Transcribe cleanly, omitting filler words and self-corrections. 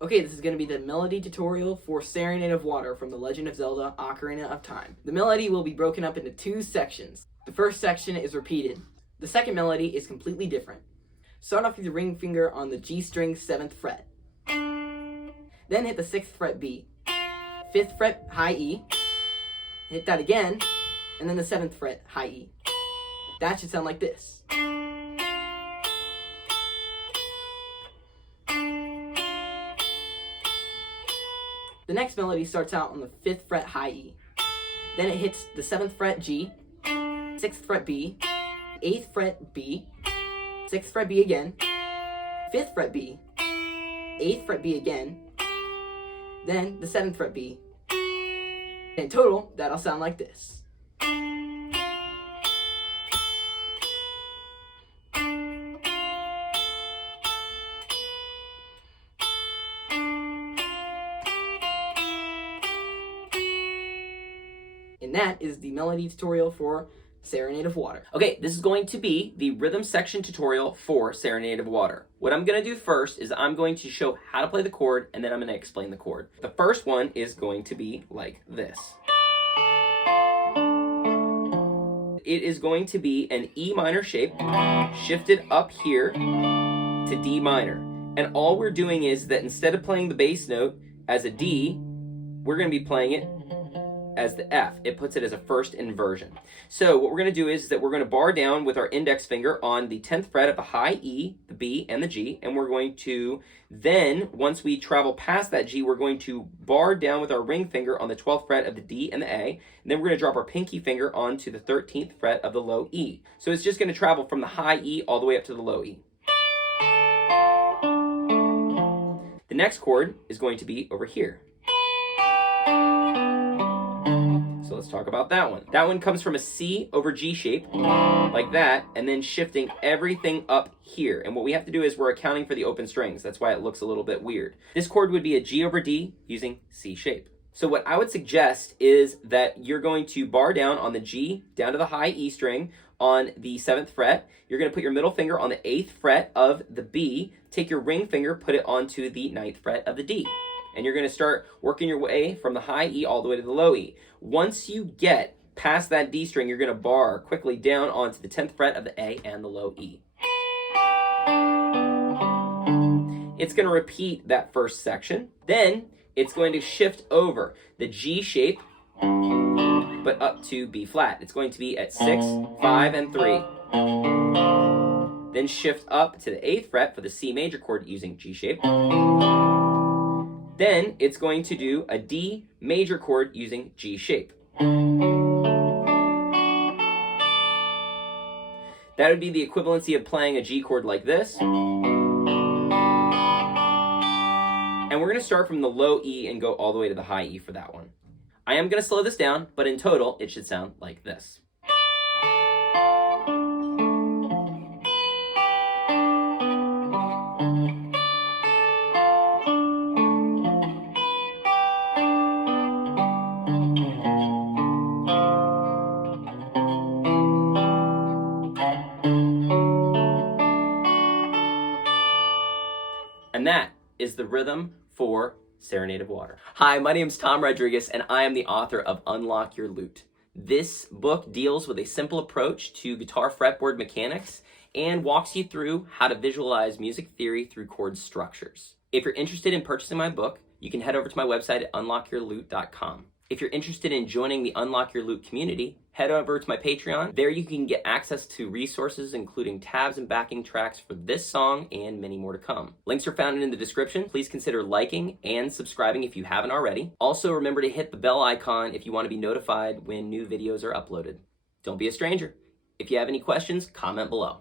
Okay, this is going to be the melody tutorial for Serenade of Water from the Legend of Zelda, Ocarina of Time. The melody will be broken up into two sections. The first section is repeated. The second melody is completely different. Start off with your ring finger on the G string 7th fret. Then hit the 6th fret B. 5th fret high E. Hit that again, and then the 7th fret high E. That should sound like this. The next melody starts out on the 5th fret high E. Then it hits the 7th fret G, 6th fret B, 8th fret B, 6th fret B again, 5th fret B, 8th fret B again, then the 7th fret B. In total, that'll sound like this. And that is the melody tutorial for Serenade of Water. Okay, this is going to be the rhythm section tutorial for Serenade of Water. What I'm going to do first is I'm going to show how to play the chord, and then I'm going to explain the chord. The first one is going to be like this. It is going to be an E minor shape, shifted up here to D minor. And all we're doing is that instead of playing the bass note as a D, we're going to be playing it as the F. It puts it as a first inversion. So what we're going to do is that we're going to bar down with our index finger on the 10th fret of the high E, the B, and the G, and we're going to then, once we travel past that G, we're going to bar down with our ring finger on the 12th fret of the D and the A, and then we're going to drop our pinky finger onto the 13th fret of the low E. So it's just going to travel from the high E all the way up to the low E. The next chord is going to be over here. So let's talk about that one. That one comes from a C over G shape, like that, and then shifting everything up here. And what we have to do is we're accounting for the open strings. That's why it looks a little bit weird. This chord would be a G over D using C shape. So what I would suggest is that you're going to bar down on the G, down to the high E string on the 7th fret. You're going to put your middle finger on the 8th fret of the B, take your ring finger, put it onto the 9th fret of the D. And you're going to start working your way from the high E all the way to the low E. Once you get past that D string, you're going to bar quickly down onto the 10th fret of the A and the low E. It's going to repeat that first section. Then it's going to shift over the G shape, but up to B flat. It's going to be at 6, 5, and 3. Then shift up to the 8th fret for the C major chord using G shape. Then it's going to do a D major chord using G shape. That would be the equivalency of playing a G chord like this. And we're going to start from the low E and go all the way to the high E for that one. I am going to slow this down, but in total, it should sound like this. And that is the rhythm for Serenade of Water. Hi, my name is Tom Rodriguez, and I am the author of Unlock Your Lute. This book deals with a simple approach to guitar fretboard mechanics and walks you through how to visualize music theory through chord structures. If you're interested in purchasing my book, you can head over to my website at unlockyourlute.com. If you're interested in joining the Unlock Your Lute community, head over to my Patreon. There you can get access to resources including tabs and backing tracks for this song and many more to come. Links are found in the description. Please consider liking and subscribing if you haven't already. Also, remember to hit the bell icon if you want to be notified when new videos are uploaded. Don't be a stranger. If you have any questions, comment below.